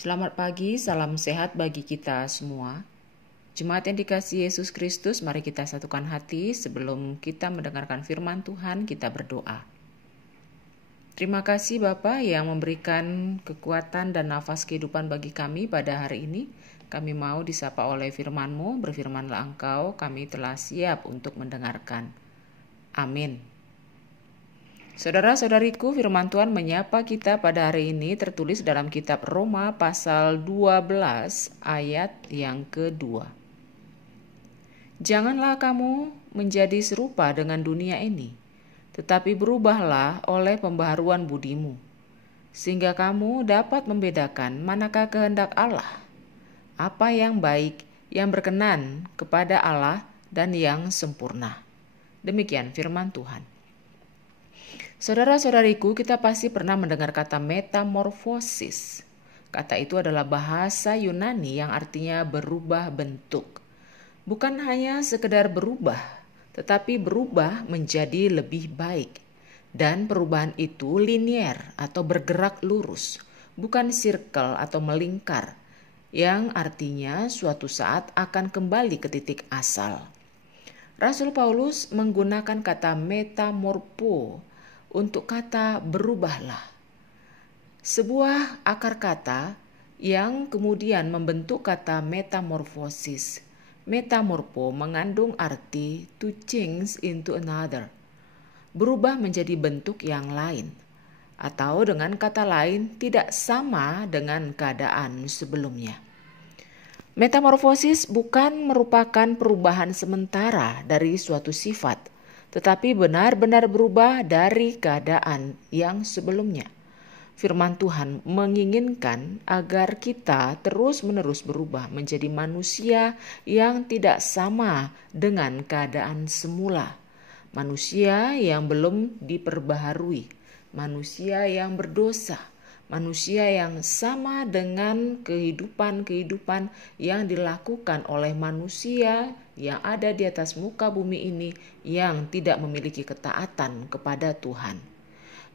Selamat pagi, salam sehat bagi kita semua. Jemaat yang dikasihi Yesus Kristus, mari kita satukan hati sebelum kita mendengarkan firman Tuhan, kita berdoa. Terima kasih Bapa yang memberikan kekuatan dan nafas kehidupan bagi kami pada hari ini. Kami mau disapa oleh firman-Mu, berfirmanlah Engkau, kami telah siap untuk mendengarkan. Amin. Saudara-saudariku, firman Tuhan menyapa kita pada hari ini tertulis dalam kitab Roma pasal 12 ayat yang kedua. Janganlah kamu menjadi serupa dengan dunia ini, tetapi berubahlah oleh pembaharuan budimu, sehingga kamu dapat membedakan manakah kehendak Allah, apa yang baik, yang berkenan kepada Allah, dan yang sempurna. Demikian firman Tuhan. Saudara-saudariku, kita pasti pernah mendengar kata metamorfosis. Kata itu adalah bahasa Yunani yang artinya berubah bentuk. Bukan hanya sekedar berubah, tetapi berubah menjadi lebih baik. Dan perubahan itu linier atau bergerak lurus, bukan circle atau melingkar, yang artinya suatu saat akan kembali ke titik asal. Rasul Paulus menggunakan kata metamorpo untuk kata berubahlah. Sebuah akar kata yang kemudian membentuk kata metamorfosis. Metamorpo mengandung arti to change into another. Berubah menjadi bentuk yang lain. Atau dengan kata lain tidak sama dengan keadaan sebelumnya. Metamorfosis bukan merupakan perubahan sementara dari suatu sifat, tetapi benar-benar berubah dari keadaan yang sebelumnya. Firman Tuhan menginginkan agar kita terus-menerus berubah menjadi manusia yang tidak sama dengan keadaan semula. Manusia yang belum diperbaharui, manusia yang berdosa, manusia yang sama dengan kehidupan-kehidupan yang dilakukan oleh manusia yang ada di atas muka bumi ini yang tidak memiliki ketaatan kepada Tuhan.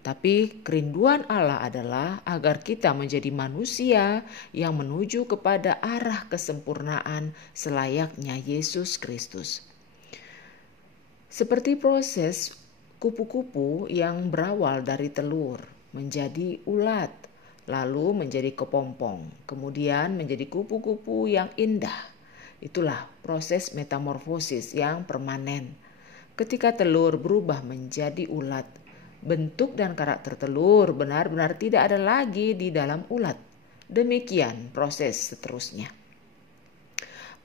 Tapi kerinduan Allah adalah agar kita menjadi manusia yang menuju kepada arah kesempurnaan selayaknya Yesus Kristus. Seperti proses kupu-kupu yang berawal dari telur menjadi ulat, lalu menjadi kepompong, kemudian menjadi kupu-kupu yang indah. Itulah proses metamorfosis yang permanen. Ketika telur berubah menjadi ulat, bentuk dan karakter telur benar-benar tidak ada lagi di dalam ulat. Demikian proses seterusnya.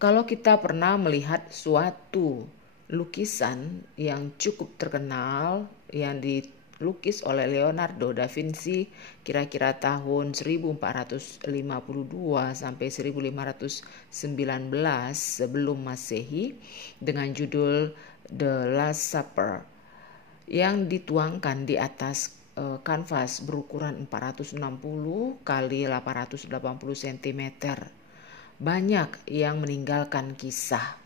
Kalau kita pernah melihat suatu lukisan yang cukup terkenal yang dilukis oleh Leonardo da Vinci kira-kira tahun 1452 sampai 1519 sebelum Masehi dengan judul The Last Supper yang dituangkan di atas kanvas berukuran 460 kali 880 cm. Banyak yang meninggalkan kisah.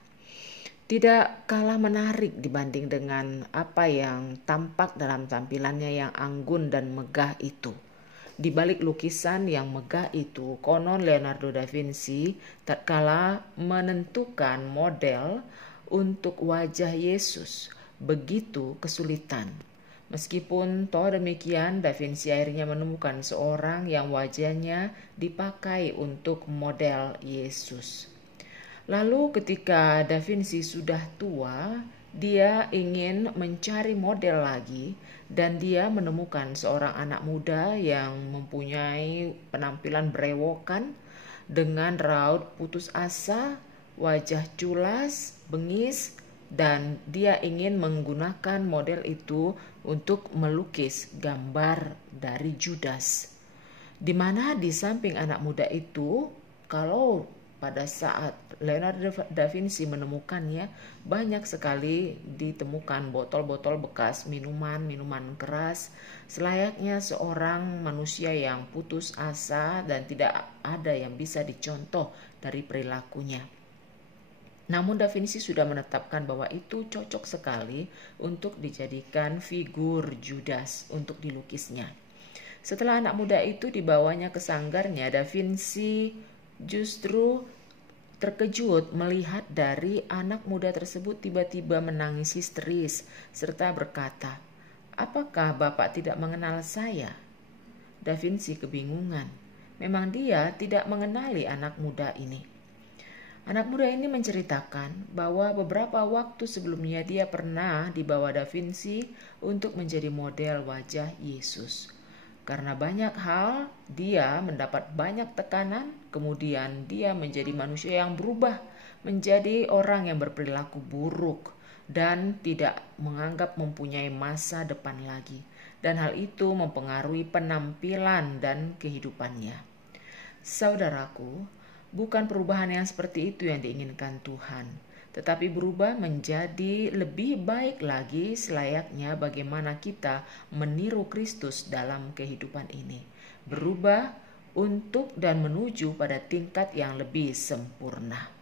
Tidak kalah menarik dibanding dengan apa yang tampak dalam tampilannya yang anggun dan megah itu. Di balik lukisan yang megah itu, konon Leonardo da Vinci tatkala menentukan model untuk wajah Yesus begitu kesulitan. Meskipun toh demikian, Da Vinci akhirnya menemukan seorang yang wajahnya dipakai untuk model Yesus. Lalu ketika Da Vinci sudah tua, dia ingin mencari model lagi dan dia menemukan seorang anak muda yang mempunyai penampilan berewokan dengan raut putus asa, wajah culas, bengis, dan dia ingin menggunakan model itu untuk melukis gambar dari Judas. Di mana di samping anak muda itu, kalau pada saat Leonardo da Vinci menemukannya, banyak sekali ditemukan botol-botol bekas minuman keras, selayaknya seorang manusia yang putus asa dan tidak ada yang bisa dicontoh dari perilakunya. Namun Da Vinci sudah menetapkan bahwa itu cocok sekali untuk dijadikan figur Judas untuk dilukisnya. Setelah anak muda itu dibawanya ke sanggarnya, Da Vinci justru terkejut melihat dari anak muda tersebut tiba-tiba menangis histeris serta berkata, "Apakah Bapak tidak mengenal saya?" Da Vinci kebingungan. Memang dia tidak mengenali anak muda ini. Anak muda ini menceritakan bahwa beberapa waktu sebelumnya dia pernah dibawa Da Vinci untuk menjadi model wajah Yesus. Karena banyak hal, dia mendapat banyak tekanan, kemudian dia menjadi manusia yang berubah, menjadi orang yang berperilaku buruk dan tidak menganggap mempunyai masa depan lagi. Dan hal itu mempengaruhi penampilan dan kehidupannya. Saudaraku, bukan perubahan yang seperti itu yang diinginkan Tuhan, tetapi berubah menjadi lebih baik lagi selayaknya bagaimana kita meniru Kristus dalam kehidupan ini. Berubah untuk dan menuju pada tingkat yang lebih sempurna.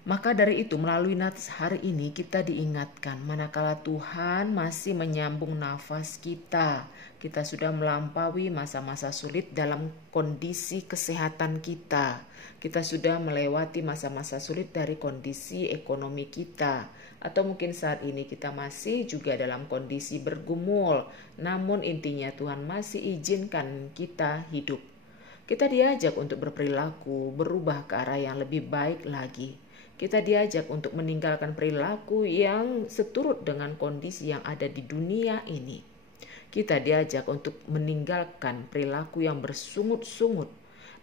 Maka dari itu melalui nats hari ini kita diingatkan manakala Tuhan masih menyambung nafas kita sudah melampaui masa-masa sulit dalam kondisi kesehatan kita. Kita sudah melewati masa-masa sulit dari kondisi ekonomi kita. Atau mungkin saat ini kita masih juga dalam kondisi bergumul. Namun intinya Tuhan masih izinkan kita hidup. Kita diajak untuk berperilaku, berubah ke arah yang lebih baik lagi. Kita diajak untuk meninggalkan perilaku yang seturut dengan kondisi yang ada di dunia ini. Kita diajak untuk meninggalkan perilaku yang bersungut-sungut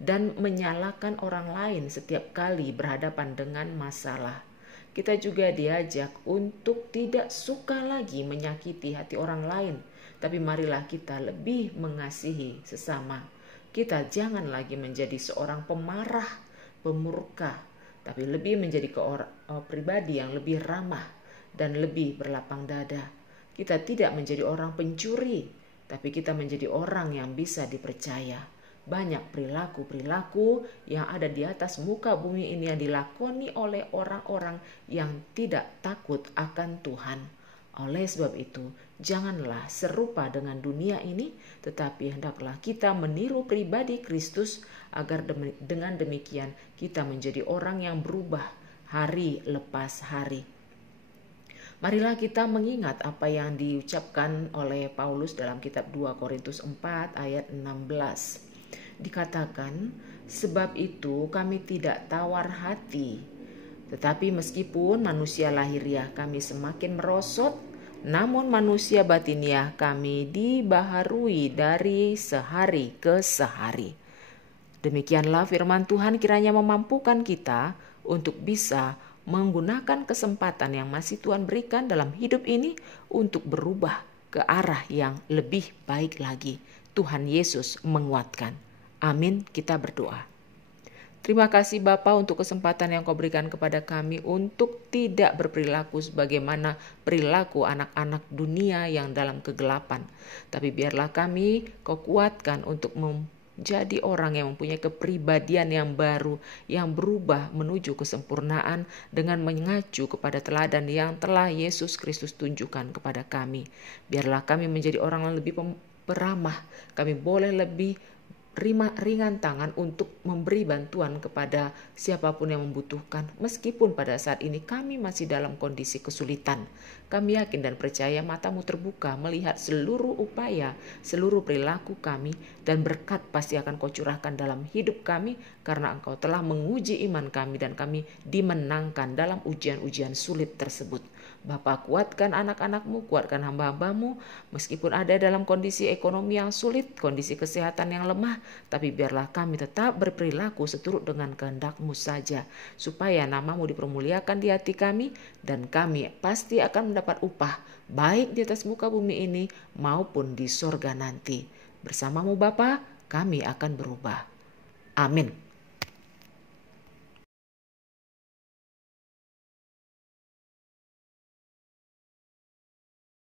dan menyalahkan orang lain setiap kali berhadapan dengan masalah. Kita juga diajak untuk tidak suka lagi menyakiti hati orang lain, tapi marilah kita lebih mengasihi sesama. Kita jangan lagi menjadi seorang pemarah, pemurka, tapi lebih menjadi pribadi yang lebih ramah dan lebih berlapang dada. Kita tidak menjadi orang pencuri, tapi kita menjadi orang yang bisa dipercaya. Banyak perilaku-perilaku yang ada di atas muka bumi ini yang dilakoni oleh orang-orang yang tidak takut akan Tuhan. Oleh sebab itu, janganlah serupa dengan dunia ini, tetapi hendaklah kita meniru pribadi Kristus agar dengan demikian kita menjadi orang yang berubah hari lepas hari. Marilah kita mengingat apa yang diucapkan oleh Paulus dalam kitab 2 Korintus 4 ayat 16. Dikatakan, sebab itu kami tidak tawar hati, tetapi meskipun manusia lahiriah kami semakin merosot, namun manusia batiniah kami dibaharui dari sehari ke sehari. Demikianlah firman Tuhan kiranya memampukan kita untuk bisa menggunakan kesempatan yang masih Tuhan berikan dalam hidup ini untuk berubah ke arah yang lebih baik lagi. Tuhan Yesus menguatkan. Amin, kita berdoa. Terima kasih Bapa untuk kesempatan yang Kau berikan kepada kami untuk tidak berperilaku sebagaimana perilaku anak-anak dunia yang dalam kegelapan. Tapi biarlah kami Kau kuatkan untuk menjadi orang yang mempunyai kepribadian yang baru, yang berubah menuju kesempurnaan dengan mengacu kepada teladan yang telah Yesus Kristus tunjukkan kepada kami. Biarlah kami menjadi orang yang lebih peramah, kami boleh lebih ringan tangan untuk memberi bantuan kepada siapapun yang membutuhkan. Meskipun pada saat ini kami masih dalam kondisi kesulitan, kami yakin dan percaya matamu terbuka melihat seluruh upaya, seluruh perilaku kami, dan berkat pasti akan Kau curahkan dalam hidup kami karena Engkau telah menguji iman kami dan kami dimenangkan dalam ujian-ujian sulit tersebut. Bapa, kuatkan anak-anak-Mu, kuatkan hamba-hamba-Mu, meskipun ada dalam kondisi ekonomi yang sulit, kondisi kesehatan yang lemah, tapi biarlah kami tetap berperilaku seturut dengan kehendak-Mu saja, supaya nama-Mu dipermuliakan di hati kami, dan kami pasti akan mendapat upah, baik di atas muka bumi ini maupun di sorga nanti. Bersama-Mu Bapa, kami akan berubah. Amin.